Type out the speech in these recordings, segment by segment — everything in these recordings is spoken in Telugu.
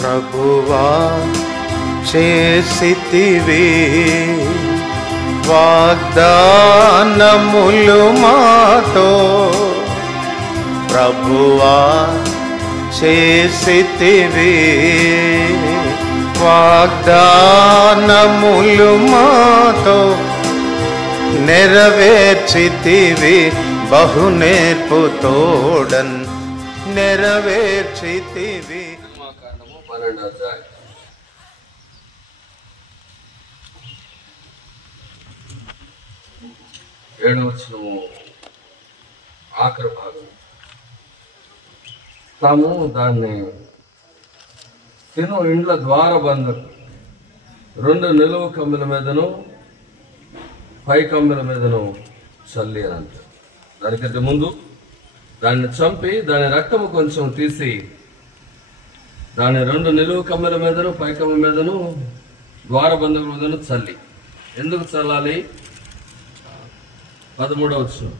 ప్రభువా చేసితివి వాగ్దానములు మాతో, ప్రభువా చేసితివి వాగ్దానములు మాతో, నెరవేర్చితివి బహు నేర్పుతోడన్ నెరవేర్చితివి. 7వ వచనము ఆఖరి భాగం. తాము దాన్ని తిను ఇండ్ల ద్వారబంధకు 2 నిలువు కమ్ముల మీదను పై కమ్ముల మీదను చల్లి అని అంటారు. దానికంటే ముందు దాన్ని చంపి దాని రక్తము కొంచెం తీసి దాని 2 నిలువు కమ్ముల మీదను పై కమ్మ మీదను ద్వారబంధకుల మీదను చల్లి. ఎందుకు చల్లాలి? 13వ వచనం.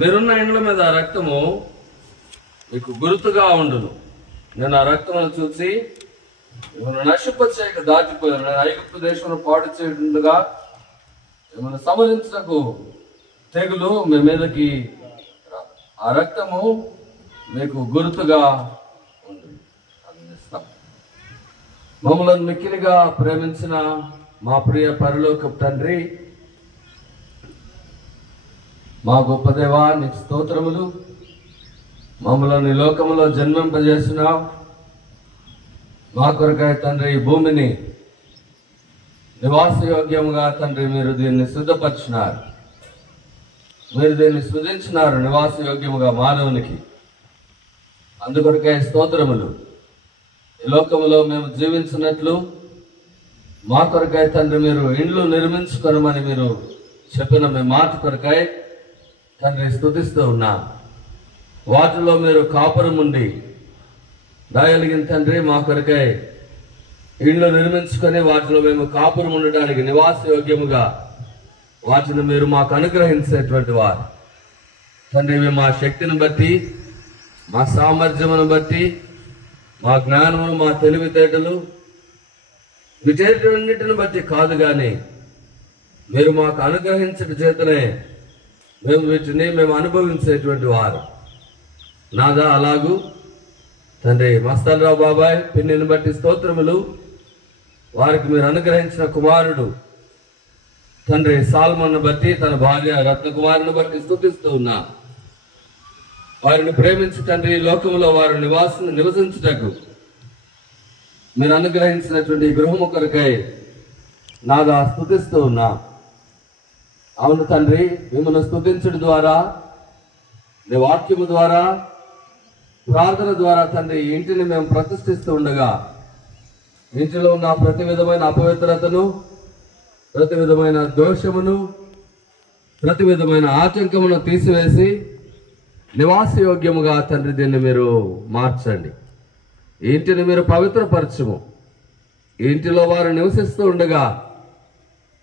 మీరున్న ఇండ్ల మీద ఆ రక్తము మీకు గుర్తుగా ఉండును. నేను ఆ రక్తమును చూసి మిమ్మల్ని నశింపచేయక దాటిపోయాను. నేను ఐగుప్తు దేశంలో పాడు చేయకుండా మిమ్మల్ని సంహరించకు తెగులు మీ మీదకి ఆ రక్తము మీకు గుర్తుగా ఉండును. అందిస్తాం. మమ్మల్ని మిక్కిలిగా ప్రేమించిన మా ప్రియ పరలోకపు తండ్రి, మా గొప్ప దేవా, నీకు స్తోత్రములు. మమ్మల్ని లోకములో జన్మింపజేసినావు. మా కొరకై తండ్రి ఈ భూమిని నివాసయోగ్యముగా తండ్రి మీరు దీన్ని సిద్ధపరిచినారు. మీరు దీన్ని సృజించినారు నివాసయోగ్యముగా మానవునికి. అందుకొరకై స్తోత్రములు. ఈ లోకములో మేము జీవించినట్లు మా కొరకై తండ్రి మీరు ఇండ్లు నిర్మించుకొనమని మీరు చెప్పిన మీ మాట కొరకై తండ్రి స్తుతిస్తూ ఉన్నా. వాటిలో మీరు కాపురం ఉండి దయలిగిన తండ్రి మా కొరకై ఇండ్లు నిర్మించుకొని వాటిలో మేము కాపురం ఉండడానికి నివాస యోగ్యముగా వాటిని మీరు మాకు అనుగ్రహించేటువంటి వారు తండ్రి. మా శక్తిని బట్టి, మా సామర్థ్యమును బట్టి, మా జ్ఞానము, మా తెలివితేటలు వీటన్నిటిని బట్టి కాదు కానీ మీరు మాకు అనుగ్రహించట చేతనే మేము అనుభవించేటువంటి వారు. నాదా అలాగూ తండ్రి మస్తానరావు బాబాయ్ పిన్నిని బట్టి స్తోత్రములు. వారికి మీరు అనుగ్రహించిన కుమారుడు తండ్రి సాల్మన్ను బట్టి, తన భార్య రత్నకుమారుని బట్టి స్తుతిస్తూ ఉన్నా. వారిని ప్రేమించి తండ్రి లోకంలో వారు నివసించుటకు మీరు అనుగ్రహించినటువంటి గృహము కొరకై నాదా స్తుతిస్తూ ఉన్నా. అవును తండ్రి, మిమ్మల్ని స్తుతించడం ద్వారా, నీ వాక్యము ద్వారా, ప్రార్థన ద్వారా తండ్రి ఇంటిని మేము ప్రతిష్ఠిస్తూ ఉండగా ఇంటిలో ఉన్న ప్రతి విధమైన అపవిత్రతను, ప్రతి విధమైన దోషమును, ప్రతి విధమైన ఆటంకమును తీసివేసి నివాసయోగ్యముగా తండ్రి దీన్ని మీరు మార్చండి. ఈ ఇంటిని మీరు పవిత్రపరచుము. ఈ ఇంటిలో వారు నివసిస్తూ ఉండగా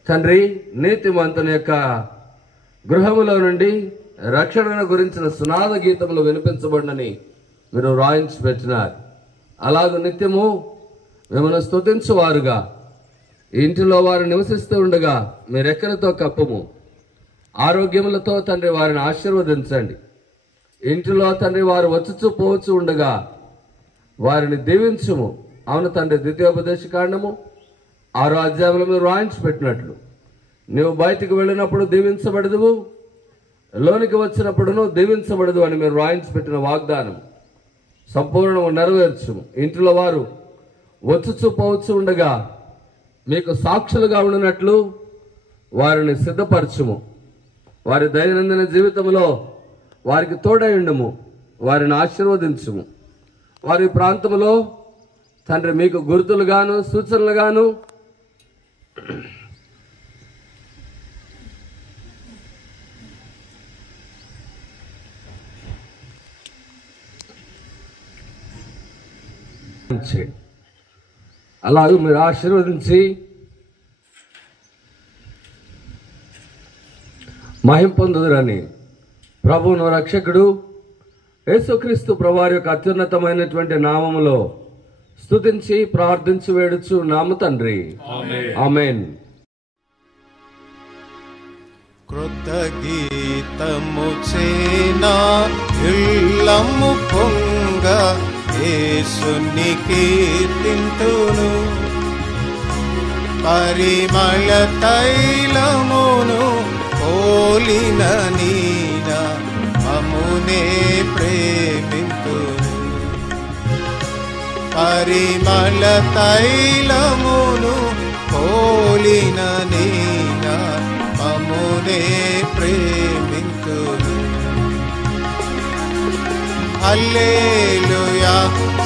తండ్రి నీతిమంతుని యొక్క గృహములో నుండి రక్షణ గురించిన సునాద గీతములు వినిపించబడినని మీరు రాయించి పెట్టినారు. అలాగే నిత్యము మిమ్మల్ని స్తుతించువారుగా ఇంటిలో వారు నివసిస్తూ ఉండగా మీ రెక్కలతో కప్పము. ఆరోగ్యములతో తండ్రి వారిని ఆశీర్వదించండి. ఇంటిలో తండ్రి వారు వచ్చుచూ పోవచ్చు ఉండగా వారిని దీవించుము. అవును తండ్రి, ద్వితీయోపదేశ కాండము 6వ అధ్యాయంలో మీరు రాయించి పెట్టినట్లు నువ్వు బయటికి వెళ్ళినప్పుడు దీవించబడదువు, లోనికి వచ్చినప్పుడును దీవించబడదు అని మీరు రాయించి పెట్టిన వాగ్దానం సంపూర్ణంగా నెరవేర్చుము. ఇంటిలో వారు వచ్చుచూ పోవచ్చు ఉండగా మీకు సాక్షులుగా ఉండినట్లు వారిని సిద్ధపరచుము. వారి దైనందిన జీవితంలో వారికి తోడైండుము. వారిని ఆశీర్వదించుము. వారి ప్రాంతంలో తండ్రి మీకు గుర్తులుగాను సూచనలుగాను అలాగే మీరు ఆశీర్వదించి మహిమ పొందుదురని ప్రభువును రక్షకుడు యేసుక్రీస్తు ప్రభువారి యొక్క అత్యున్నతమైనటువంటి నామములో స్తుతించి ప్రార్థించి వేడుచు నామ తండ్రి. ఆమేన్. కృతగీతము చేనా ఇల్లము పొంగ యేసుని కీర్తింతును, పరిమళ తైలమును పోలిన నీన మమునే ప్రేమింతును, పరిమళ తైలమును పోలిన నీన మమునే ప్రేమింతును. హల్లెలూయా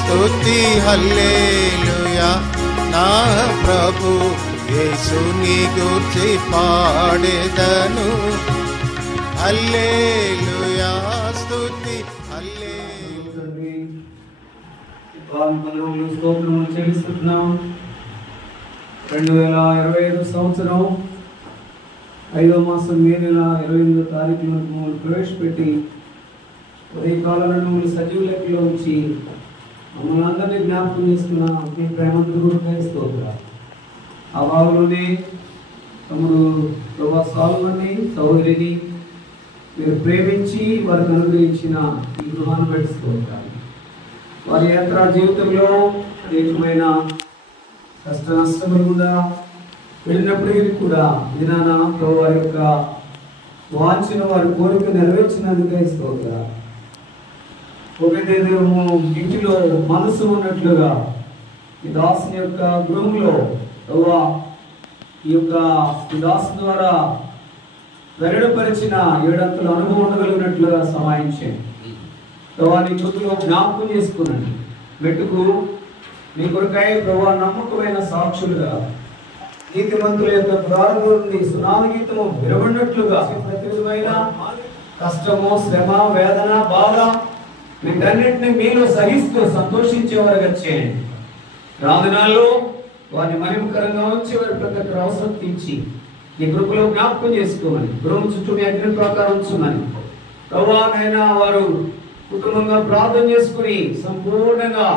స్తుతి హల్లెలూయా, నా ప్రభు యేసుని గూర్చి పాడెదను. హల్లెలూయా స్తుతి హల్లెలూయా. స్తోత్రములు చెల్లిస్తున్నాం. 2025 సంవత్సరం 5వ మాసం మే నెల 28వ తారీఖున మమ్మల్ని ప్రవేశపెట్టి ఉదయకాలంలో మమ్మల్ని సజీవ లెక్కలో ఉంచి మమ్మల్ని అందరినీ జ్ఞాపకం చేసుకున్న మీ ప్రేమంతుడు స్తోత్రాలు. ఆ భావంలోనే తమడు ప్రభా సాల్మన్ని సహోదరిని మీరు ప్రేమించి వారికి అనుగ్రహించిన ఈ గృహాన్ని బట్టి స్తోత్రాలు. వారి యాత్రా జీవితంలో అనేకమైన కష్ట నష్టములు కూడా వెళ్ళినప్పటికీ కూడా దినాన ప్రభు వారి యొక్క వాంఛను వారి కోరిక నెరవేర్చినందుకే స్తోత్రాలు. ఒకటేదేమో ఇంటిలో మనసు ఉన్నట్లుగా ఈ దాసుని యొక్క గృహంలో ఈ యొక్క దాసు ద్వారా వెల్లడిపరిచిన 7 అంకెల అనుభవం ఉండగలిగినట్లుగా సహాయించండి. నీ కృతిలో జ్ఞాపకం చేసుకున్నాను. మెట్టుకు నీ కొరకై ప్రభా నమ్మకమైన సాక్షులుగా నీతిమంతుల యొక్క ప్రారంభం నుండి సునామగీతము వినబడినట్లుగా ప్రతి విధమైన కష్టము, శ్రమ, వేదన, బాధ వీటన్నిటిని మీలో సహిస్తూ సంతోషించేవారుగా చేయండి. రాదినాల్లో వారిని మహిమకరంగా ఉంచి వారి ప్రతి ఒక్కరు అవసరం తీర్చి నీ కృపలో జ్ఞాపకం చేసుకోమని, గృహం చుట్టూ మీ అగ్ని ప్రకారం ఉంచుమని ప్రభానైనా వారు కుటుంబంగా ప్రార్థన చేసుకుని సంపూర్ణంగా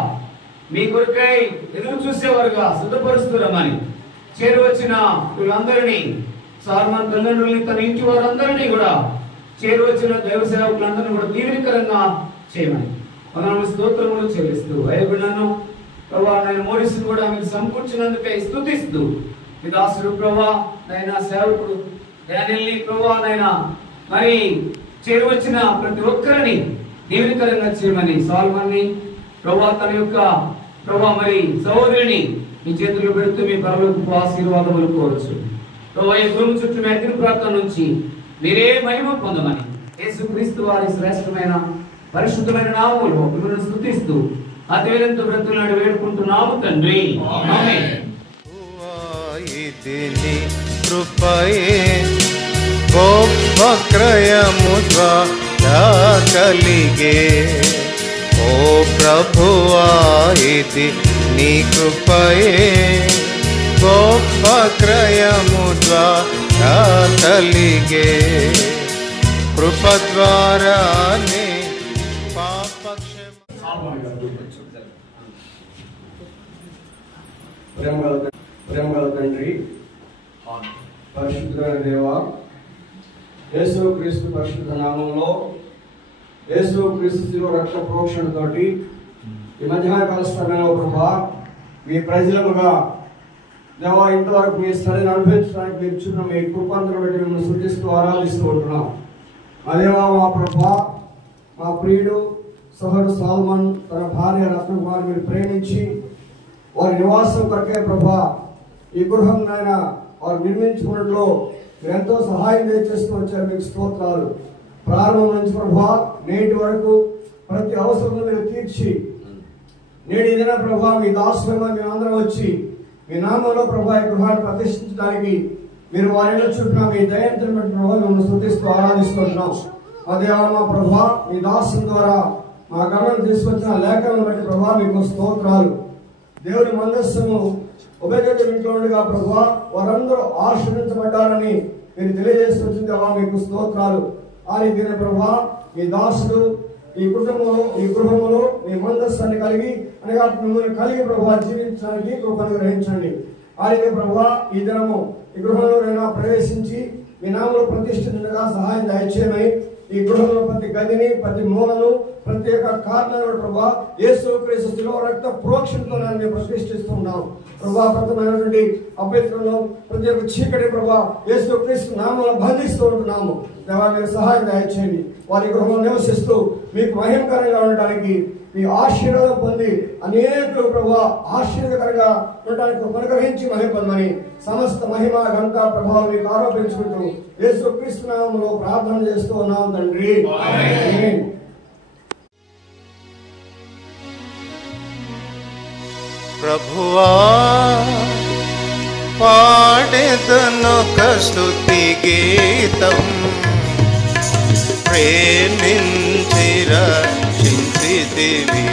మీ కొరకై ఎదురు చూసేవారుగా సిద్ధపరుస్తున్నామని, చేరువచ్చిన వీళ్ళందరినీ సాల్మన్ తల్లిదండ్రులని తన ఇంటి వారందరినీ కూడా చేరువచ్చిన దైవ సేవకులందరినీ కూడా దీవెనకరంగా చేయమని మనల్ని స్తోత్రములు చెల్లిస్తూ అయ్యబిడ్డను ప్రభా నేను మోరిస్ని కూడా మీకు సమకూర్చినందుకై స్తుతిస్తూ మీ దాసుడు ప్రభా నైనా సేవకుడు డానియల్ని ప్రభా నైనా మరి చేరువచ్చిన ప్రతి ఒక్కరిని దీవెనకరంగా చేయమని సాల్మన్ని ప్రభా తన యొక్క ప్రభా మరి సహోదరిని మీ చేతుల్లో పెడుతూ మీ పరలోకపు ఆశీర్వాదములు కోరచ్చు. ప్రభా ఈ గృహం చుట్టూ మీ అగ్ని ప్రాంతం నుంచి మీరే మహిమ పొందమని యేసుక్రీస్తు వారి శ్రేష్టమైన పరిశుద్ధమైన నామములో మిమ్మల్ని స్తుతిస్తూ అతివేలంతో బ్రతుకులాడి వేడుకుంటున్నాము తండ్రి. ఆమేన్. ఇది కృపయే గొప్ప క్రయము కలిగే, ఓ ప్రభువా ఇది నీ కృపయే గొప్ప క్రయము కలిగే, కృప ద్వారానే ప్రేమగల తండ్రి, పరిశుద్ధమైన దేవా, యేసు క్రీస్తు పరిశుద్ధ నామంలో యేసు క్రీస్తు శిలువ రక్త ప్రోక్షణతోటి ఈ మధ్యాహ్నకాల సమయంలో ప్రభా మీ ప్రజలుగా దేవా ఇంతవరకు మీ స్థలిని అనుభవించడానికి మీరు చూపిన మీ కృపాంతరం బట్టి మిమ్మల్ని స్తుతిస్తూ ఆరాధిస్తూ ఉంటున్నాం. అదేవా మా ప్రభా, మా ప్రియుడు సహోదరుడు సాల్మన్ తన భార్య రత్నకుమార్ మీరు ప్రేమించి వారి నివాసం కొరకే ప్రభా ఈ గృహం నాయన వారు నిర్మించుకున్నట్లో మీరు ఎంతో సహాయం చేస్తూ వచ్చారు. మీకు స్తోత్రాలు. ప్రారంభం నుంచి ప్రభా నేటి వరకు ప్రతి అవసరం మీరు తీర్చి నేటి దిన ప్రభా మీ దాసులుగా మేమందరం వచ్చి మీ నామంలో ప్రభా ఈ గృహాన్ని ప్రతిష్ఠించడానికి మీరు వారిలో చుట్టూ మీ దయంత్రం బట్టి ప్రభావ మిమ్మల్ని స్తుతిస్తూ ఆరాధిస్తున్నాం. అదే మా ప్రభా మీ దాసుల ద్వారా మా గమనం తీసుకొచ్చిన లేఖలను బట్టి ప్రభా మీకు స్తోత్రాలు. దేవుని మందస్సును ఉభయగత ఇంట్లో ఉండగా ప్రభా వారందరూ ఆశీర్వదించబడ్డారని మీరు తెలియజేస్తూ వచ్చింది. మీకు స్తోత్రాలు. ఆ రీతినే ప్రభా మీ దాసుడు ఈ కుటుంబంలో ఈ గృహంలో మీ మందస్థాన్ని కలిగి అనగా మిమ్మల్ని కలిగి ప్రభావ జీవించడానికి కృపను గ్రహించండి. అలాగే ప్రభావ ఈ దినము ఈ గృహంలో ప్రవేశించి మీ నామలో ప్రతిష్ఠితంగా సహాయం దయచేయమని ఈ గృహంలో ప్రతి గదిని ప్రతి మూలను ప్రతి ఒక్క కారణాలు ప్రభావ యేసుక్రీస్తు శిలువ రక్త ప్రోక్షణతో మేము ప్రతిష్ఠిస్తున్నాం ప్రభావ. ప్రథమైనటువంటి అభ్యర్థులను ప్రతి ఒక్క చీకటి ప్రభావ యేసుక్రీస్తు నామంలో బంధిస్తూ ఉంటున్నాము. దేవా మీరు సహాయం దయచేయండి. వారి గృహంలో నివసిస్తూ మీకు మహిమకరంగా ఉండడానికి మీ ఆశీర్వాదం పొంది అనేకులు ప్రభావ ఆశీర్వదకరంగా ఉండడానికి అనుగ్రహించి మహిమని సమస్త మహిమ ఘనత ప్రభావం మీకు ఆరోపించుకుంటూ యేసుక్రీస్తు నామములో ప్రార్థన చేస్తూ ఉన్నాం తండ్రి. ఆమేన్. ప్రభువా పాడెదనొక స్తుతి గీతం ప్రేమించి రక్షించితివి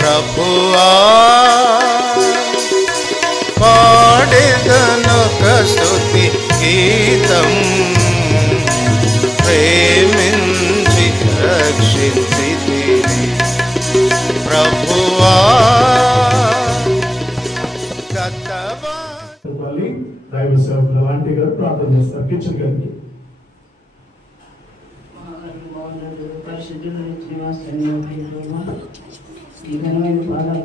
ప్రభువా పాడెదనొక స్తుతి గీతం ప్రేమించి రక్షించితివి ప్రభువా దైవ సేవకులు లాంటి గారు ప్రార్థన చేస్తారు. కిచెన్ గారికి పరిశుద్ధులు ఈ ఘనమైన పాదాలు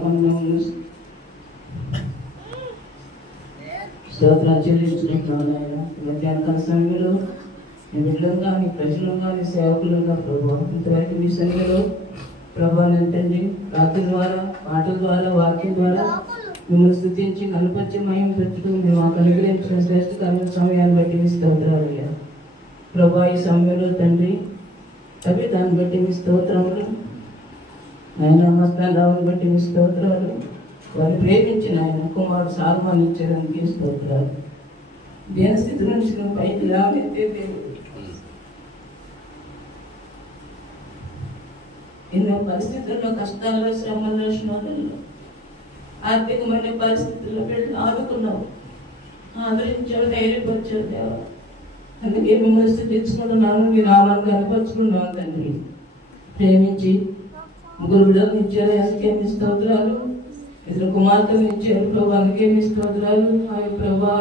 స్తోత్రాలు చెల్లించుకుంటున్నాను. ఆయన మధ్యాహ్న సమయంలో మీ బిడ్డలు కానీ ప్రజలు కానీ సేవకులుగా ప్రభావ ఇంతవరకు మీ సన్నిధిలో ప్రభావం తండ్రి రాత్రి ద్వారా పాటల ద్వారా వాక్యం ద్వారా మిమ్మల్ని స్తుతించి కనపరిచి మహిమ పెట్టుకుని మేము మాకు అనుగ్రహించిన శ్రేష్టకరమైన సమయాన్ని బట్టి మీ స్తోత్రాలు అయ్యా ప్రభా. ఈ సమయంలో తండ్రి అవి దాన్ని బట్టి మీ స్తోత్రములు ఆయన మస్తారావుని బట్టి మీ స్తోత్రాలు. వారిని ప్రేమించిన ఆయన కుమారుడు సాల్మాన్ ఇచ్చేదానికి స్తోత్రాలు. దేని స్థితి నుంచి నువ్వు పైకి లేవనెత్తే దేవుడు ఎన్నో పరిస్థితుల్లో కష్టాల్లో శ్రమల్లో శోధనలో ఆర్థికమైన పరిస్థితుల్లో బిడ్డలు ఆదుకున్నావు, ఆదరించావు, ధైర్యపరిచావు దేవా. అందుకే మిమ్మల్ని స్థితించుకుంటున్నాను, మీ నామాన్ని కనపరుచుకున్నాను తండ్రి. ప్రేమించి ముగ్గురు బిడ్డలు ఇచ్చారు, అందుకే మీ స్తోత్రాలు. ఇద్దరు కుమార్తెలు ఇచ్చారు ప్రభు, అందుకే మీ స్తోత్రాలు. అవి ప్రభు ఆ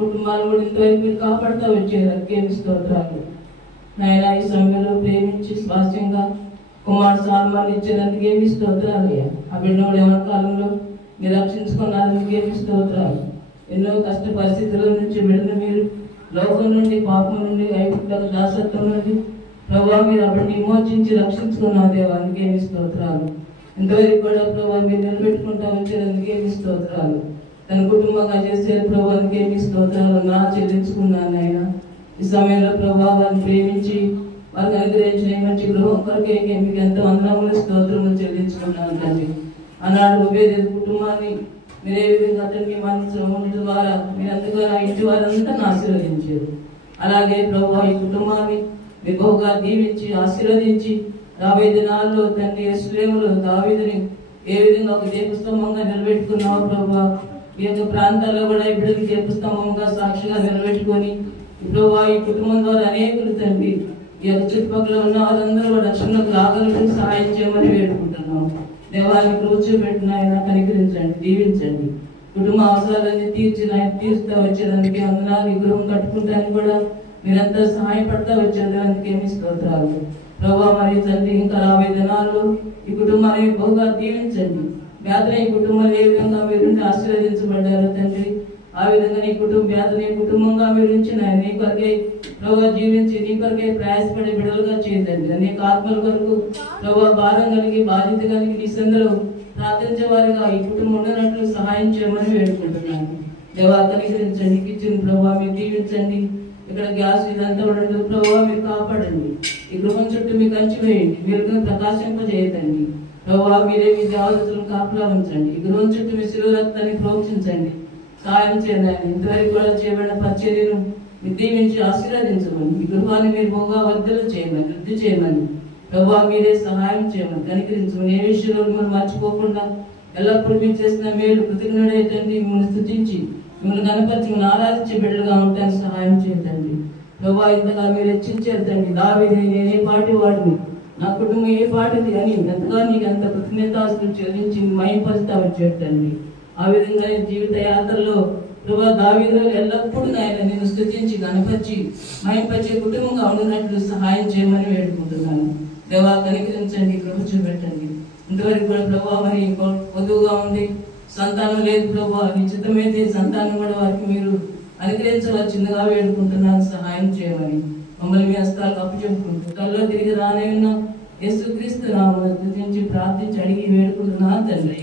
కుటుంబాలు కూడా ఇంతవరకు మీరు కాపాడుతూ వచ్చారు, అందుకే మీ స్తోత్రాలు. నాయన ఈ సమయంలో ప్రేమించి స్వాస్థ్యంగా కుమార్ సాల్మాన్ ఇచ్చేందుకే మీ స్తోత్రాలు. ఆ బిడ్డోడు ఎవరి కాలంలో మీరు రక్షించుకున్నందుకే మీ స్తోత్రాలు. ఎన్నో కష్ట పరిస్థితుల నుంచి బిడ్డను మీరు లోకం నుండి పాపం నుండి ఐపుట్లకు దాసత్వం నుండి ప్రభావ మీరు అప్పుడు విమోచించి రక్షించుకున్నావు దేవా, అందుకే మీ స్తోత్రాలు. ఇంతవరకు కూడా ప్రభావ మీరు నిలబెట్టుకుంటా వచ్చేందుకే మీ స్తోత్రాలు. తన కుటుంబంగా చేసే ప్రభావానికి మీ స్తోత్రాలు నా చెల్లించుకున్నాను ఆయన. ఈ సమయంలో ప్రభావాన్ని ప్రేమించి వారికి అనుగ్రహించిన మంచి గృహం కొరకే మీకు ఎంతో వందనములు స్తోత్రములు చెల్లించుకున్నాను తండ్రి. ఆనాడు ఉభయదేవ కుటుంబాన్ని మీరే విధంగా అతన్ని మనసు ద్వారా మీరు అంతగా ఇంటి వారంతా ఆశీర్వదించారు. అలాగే ప్రభావ ఈ కుటుంబాన్ని ఎక్కువగా దీవించి ఆశీర్వదించి రాబోయే దినాల్లో తండ్రి యేసులేములో దావీదుని ఏ విధంగా ఒక దీపస్తంభంగా నిలబెట్టుకున్నావు ప్రభావ. ఈ యొక్క ప్రాంతాల్లో కూడా ఇప్పుడు దీపస్తంభంగా సాక్షిగా నిలబెట్టుకొని ప్రభావ ఈ కుటుంబం ద్వారా అనేకులు తండ్రి ఈ యొక్క చుట్టుపక్కల ఉన్న వాళ్ళందరూ రక్షణకు రాగలని సహాయం చేయమని వేడుకుంటున్నాం. దేవాన్ని కూర్చోబెట్టిన ఆయన కనికరించండి, దీవించండి. కుటుంబ అవసరాలన్నీ తీర్చుతా వచ్చేదానికి అందనాలు ఈ గృహం కట్టుకుంటానికి కూడా మీరంతా సహాయపడతా వచ్చేదానికి మీ స్తోత్రాలు ప్రభావ. మరి తండ్రి ఇంకా రాబోయే దినాల్లో ఈ కుటుంబాన్ని బహుగా దీవించండి. వ్యాధి ఈ కుటుంబాలు ఏ విధంగా మీరు ఆశీర్వదించబడ్డారు తండ్రి, ఆ విధంగా నీ వ్యాధి కుటుంబంగా మీరు ఉంచిన నీ కొరకే ప్రభావ జీవించి నీ కొరకే ప్రయాసపడే బిడ్డలుగా చేయదండి. అనేక ఆత్మల కొరకు ప్రభావ భారం కలిగి బాధ్యత కలిగి నీ సందులో ప్రార్థించే వారిగా ఈ కుటుంబం ఉన్నట్లు సహాయం చేయమని వేడుకుంటున్నాను. దేవా కనికరించండి, కిచెన్ ప్రభావ మీరు దీవించండి. ఇక్కడ గ్యాస్ ఇదంతా ఉండదు ప్రభావ మీరు కాపాడండి. ఈ గృహం చుట్టూ మీకు కంచి వేయండి, మీరు ప్రకాశింపజేయదండి ప్రభావ. మీరే మీ దేవతలను కాపులా ఉంచండి. ఈ గృహం చుట్టూ మీ శిలువ రక్తాన్ని ప్రోక్షించండి, సహాయం చేయండి. ఇంతవరకు కూడా చేయబడిన పరిచర్యను దీవించి ఆశీర్వదించమని, ఈ గృహాన్ని మీరు బాగా వర్ధలు చేయమని, వృద్ధి చేయమని ప్రభావ. మీరే సహాయం చేయమని, కనికరించమని. ఏ విషయంలో మిమ్మల్ని మర్చిపోకుండా ఎల్లప్పుడూ మీరు చేసిన మేలు కృతజ్ఞుడైతండి. మిమ్మల్ని స్తుతించి మిమ్మల్ని కనపరిచి మిమ్మల్ని ఆరాధించే బిడ్డలుగా ఉండడానికి సహాయం చేయదండి. ప్రభా ఇంతగా మీరు హెచ్చించారు తండ్రి. దావీదు నేను ఏ పాటి వాడిని, నా కుటుంబం ఏ పాటిది అని ఎంతగా నీకు అంత కృతజ్ఞతాస్తులు చెల్లించి మహింపరుస్తా వచ్చాడు తండ్రి. ఆ విధంగా జీవిత యాత్రలో ప్రభా దావీదు ఎల్లప్పుడూ ఆయన నేను స్తుతించి గణపరిచి మహింపరిచే కుటుంబంగా ఉండినట్లు సహాయం చేయమని వేడుకుంటున్నాను. దేవా కనికరించండి, కృప చూపెట్టండి. ఇంతవరకు కూడా ప్రభా మరి పొదువుగా ఉంది, సంతానం లేదు ప్రభా, నిశ్చితమైతే సంతానం కూడా వారికి మీరు అనుగ్రహించవలసిందిగా వేడుకుంటున్నాను. సహాయం చేయమని మమ్మల్ని మీ హస్తాలకు అప్పచెప్పుకుంటూ తల్లో తిరిగి రానే ఉన్న యేసుక్రీస్తు నామమున స్తుతించి ప్రార్థించి అడిగి వేడుకుంటున్నాను తండ్రి.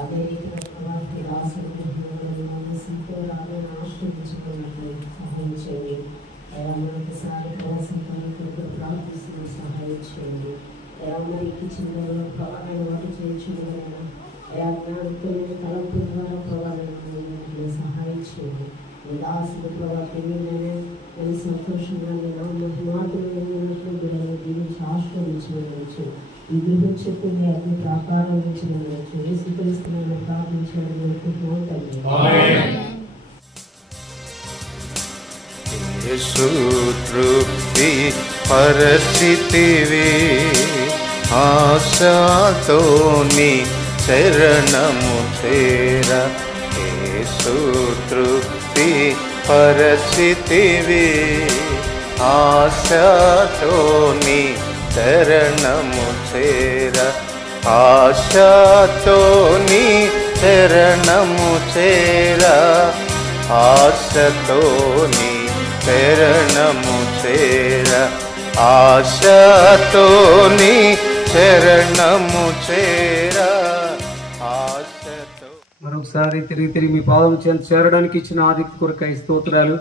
అదే రీతిగా ఆశ్రయించుకున్నట్లు సహాయం చేయండి. మరొకసారి ప్రార్థిస్తూ సహాయం చేయండి. ఎవరికి చిన్న ప్రభావం వాటి చేయించుకున్న తలంపు ద్వారా ప్రభావం సహాయం చేయండి. దాసులు ప్రభావం సంతోషంగా మహిమాతులు దీనికి ఆశ్రయించవచ్చు. ఈ గృహం చెప్పింది అగ్ని ప్రాకారం నుంచి స్వీకరిస్తున్న ప్రార్థించడం యేసు తృప్తి పరిస్థితివి ఆశతోని శరణము చేర. యేసు తృప్తి పరిస్థితివి ఆశతోని శరణము చేర. ఆశతోని శరణము చేర. ఆశతోని శరణము చేర. ఆశతోని శరణము చేర. ఆశతో మరొకసారి తిరిగి మీ పాదం చేరడానికి ఇచ్చిన ఆదిత్య కొరకై స్తోత్రాలు.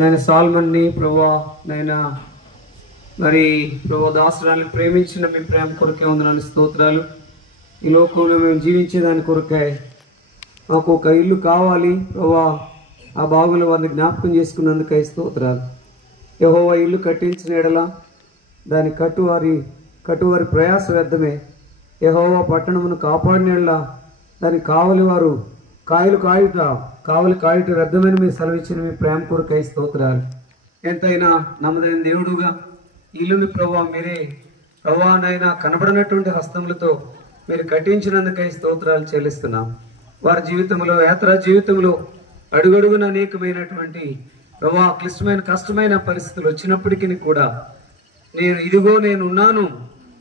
నేను సాల్మన్ని ప్రభువా, నైనా మరి ప్రభు దాసరాన్ని ప్రేమించిన మీ ప్రేమ కొరకే వందనాలు స్తోత్రాలు. ఈ లోకంలో మేము జీవించేదాని కొరకై మాకు ఒక ఇల్లు కావాలి ప్రభువా, ఆ బాగుల వారిని జ్ఞాపకం చేసుకున్నందుకై స్తోత్రాలు. యెహోవా ఇల్లు కట్టించిన ఎడల దాని కట్టువారి ప్రయాస వ్యర్థమే. యెహోవా పట్టణమును కాపాడిన ఎడల దానికి కావలి కాయుట వ్యర్థమైన మీరు సెలవిచ్చిన మీ ప్రేమ కొరకై స్తోత్రాలు. ఎంతైనా నమ్మదైన దేవుడుగా ఇల్లుని ప్రభా మీరే ప్రభానైనా కనబడినటువంటి హస్తములతో మీరు కట్టించినందుకై స్తోత్రాలు చెల్లిస్తున్నాం. వారి జీవితంలో యాత్రా జీవితంలో అడుగడుగున అనేకమైనటువంటి ప్రభా క్లిష్టమైన కష్టమైన పరిస్థితులు వచ్చినప్పటికీ కూడా నేనున్నాను,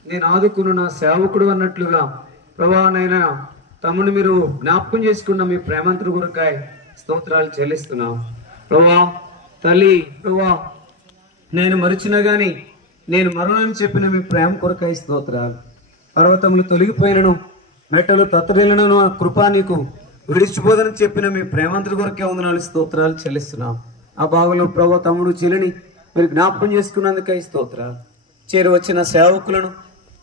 నేను ఆదుకున్న నా సేవకుడు అన్నట్లుగా ప్రభానైనా తమను మీరు జ్ఞాపకం చేసుకున్న మీ ప్రేమంతుడు కొరకై స్తోత్రాలు చెల్లిస్తున్నాం. ప్రభా తల్లి ప్రభా నేను మరిచినా గాని నేను మరణని చెప్పిన మీ ప్రేమ కొరకై స్తోత్రాలు. పర్వతములు తొలగిపోయినను మెట్టలు తత్తరిల్లను కృపా నీకు విడిచిపోదని చెప్పిన మీ ప్రేమంతుడి కొరకే వందనాలు స్తోత్రాలు చెల్లిస్తున్నాం. ఆ భాగంలో ప్రభు తమ్ముడు చెల్లిని మీరు జ్ఞాపకం చేసుకున్నందుకై స్తోత్రాలు. చేరువచ్చిన సేవకులను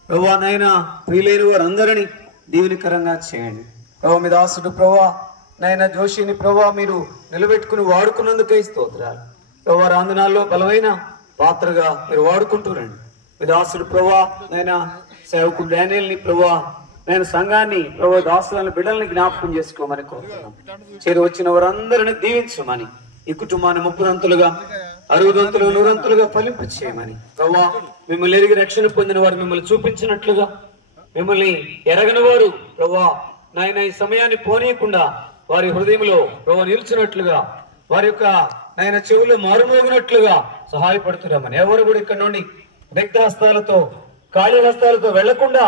ప్రభా నైనా ప్రియులైన వారందరినీ దీవెనకరంగా చేయండి. ప్రభా మీ దాసుడు ప్రభా నైనా జోషిని ప్రభా మీరు నిలబెట్టుకుని వాడుకున్నందుకై స్తోత్రాలు. ప్రభా రాందనాల్లో బలమైన పాత్రగా మీరు వాడుకుంటూ రండి. మీ దాసుడు ప్రభా నైనా సేవకుడు డానియల్ని ప్రభా నేను సంఘాన్ని ప్రభు దాసులను బిడ్డల్ని జ్ఞాపకం చేసుకోమని కోరుతున్నాం. చేరు వచ్చిన వారందరిని దీవించమని, ఈ కుటుంబాన్ని 30 60 100 ఫలింపు చేయమని ప్రభా మిమ్మల్ని ఎరిగి రక్షణ పొందిన వారు మిమ్మల్ని చూపించినట్లుగా, మిమ్మల్ని ఎరగని వారు ప్రభా నాయన ఈ సమయాన్ని పోనీయకుండా వారి హృదయంలో ప్రభు నిలిచినట్లుగా, వారి యొక్క నాయన చెవులు మారుమోగినట్లుగా సహాయపడుతున్నామని, ఎవరు కూడా ఇక్కడ నుండి రిక్త హస్తాలతో ఖాళీ హస్తాలతో వెళ్లకుండా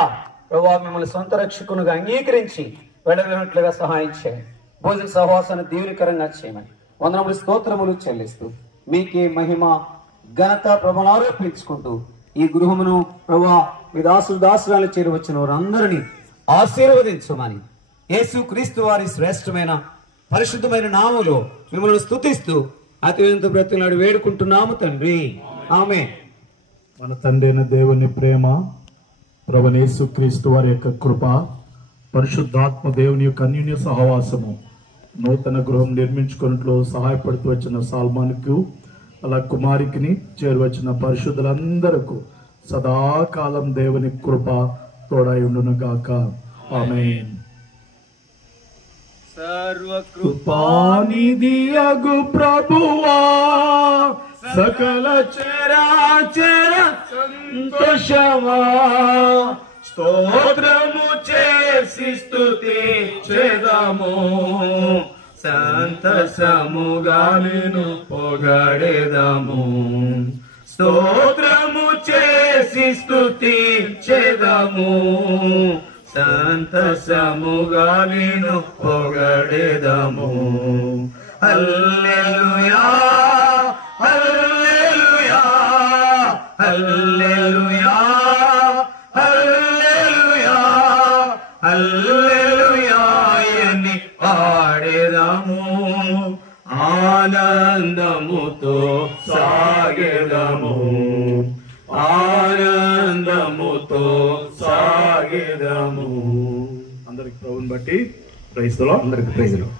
ప్రభా మిమ్మల్ని సొంత రక్షకునిగా అంగీకరించి వెళ్ళగలిగినట్లుగా సహాయం చేయండి. భోజన సహవాసాన్ని దీవెనకరంగా చేయమని వందనములు స్తోత్రములు చెల్లిస్తూ మీకే మహిమ ఘనత ప్రభువును ఆరోపించుకుంటూ ఈ గృహమును ప్రభా మీ దాసురాలు చేరువచ్చిన వారందరినీ ఆశీర్వదించమని యేసు క్రీస్తు వారి శ్రేష్టమైన పరిశుద్ధమైన నామములో మిమ్మల్ని స్తుతిస్తూ అత్యంత బ్రతిలాడి వేడుకుంటున్నాము తండ్రి, ఆమేన్. మన తండ్రి అయిన దేవుని ప్రేమ, ప్రభువైన యేసు క్రీస్తు వారి యొక్క కృప, పరిశుద్ధాత్మ దేవుని యొక్క అన్యోన్య సహవాసము నూతన గృహం నిర్మించుకున్నట్లు సహాయపడుతూ వచ్చిన సాల్మాన్కు అలా కుమారికిని చేరువచ్చిన పరిశుద్ధులందరకు సదాకాలం దేవుని కృప తోడై ఉండును గాక. ఆమేన్. సర్వకృపానిధి అగు ప్రభువా, సకల చరాచర సంతోషమా, స్తోత్రము చేసి స్తుతించెదము, సంతసముగా నిన్ను పొగడెదము. స్తోత్రము చేసి స్తుతించెదము, సంతసముగా నిన్ను పొగడెదము. హల్లెలూయా హల్లెలూయా హల్లెలూయా హల్లెలూయా హల్లెలూయా అని పాడెదము, ఆనందముతో సాగెదము, ఆనందముతో సాగెదము. అందరికి ప్రభువుని బట్టి ప్రైజ్ ది లార్డ్. అందరికి ప్రైజ్ ది లార్డ్.